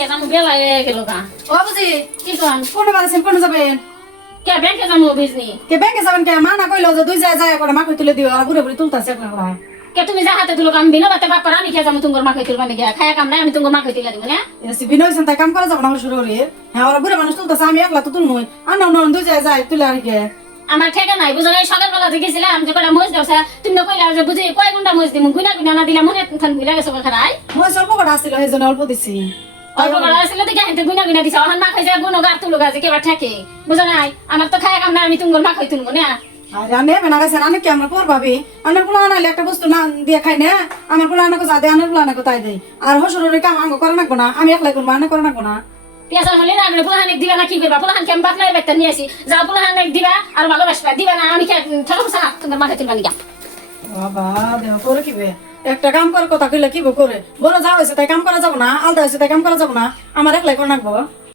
যাবো বেলা গেল গা ও বুঝি কি কন কোন বাড়াছেন কোন যাবেন কে ব্যাংকে যাবো বিজনি কে ব্যাংকে যাবেন কে মা না কইলো যে দুই যায় যায় করে মাকে তুলে দিও আর ঘুরে ঘুরে তুলতাছে এখন ওরা কে তুমি যা হাতে তুলো আমি বিনো বাতে বাপ আমি খেয়ে যাবো তোমার মাকে তুলবা নাকি খায়া কাম নাই আমি তোমার মাকে তুলে দিব না এসি বিনয় তাই কাম করা যাবে না শুরু করে হ্যাঁ ওরা বুড়ে মানুষ তুলতাছে আমি একলা তো তুলমই আর না দুই যায় যায় তুলে আর কে আমার ঠেকা নাই বুঝো সকালবেলা থেকে গেছিলাম যে কটা মজ দাও তুমি না কইলা যে বুঝি কয় ঘন্টা মজ দিমু গুনা গুনা না দিলা মনে থান ভুলে গেছো খারাই মই স্বল্প কটা আসছিল সেই জন্য অল্প দিছি অল্প বেলা ছিল দেখে হেঁটে গুনা গুনা দিছে আমার মা খাইছে গুনো গার তুলো গাছে কেবা ঠেকে বুঝো নাই আমার তো খায়া কাম নাই আমি তোমার মা খাই তুলবো না আর রানে বেনা গেছে রানে কি আমরা পর ভাবি আনার পোলা আনাইলে একটা বস্তু না দিয়ে খাই না আমার পোলা আনাকে যা দেয় আনার পোলা আনাকে তাই দেয় আর হসরের কাম আঙ্গ করে না না আমি একলাই করবো আনা করে না না পেঁচা হলে না আপনি পোলাহানিক দিবা না কি করবা পোলাহানকে আমি বাতলাই বেতন নিয়ে আসি যা পোলাহানিক দিবা আর ভালোবাসবা দিবা না আমি ঠেকা বসা তোমার মাকে তুলবা নিকা বাবা দেহ করে কি বে একটা কাম করার কথা কইলে কি করে বড় যা হয়েছে তাই কাম করা যাবো না আলাদা হয়েছে তাই কাম করা যাবো না আমার একলাই করে রাখবো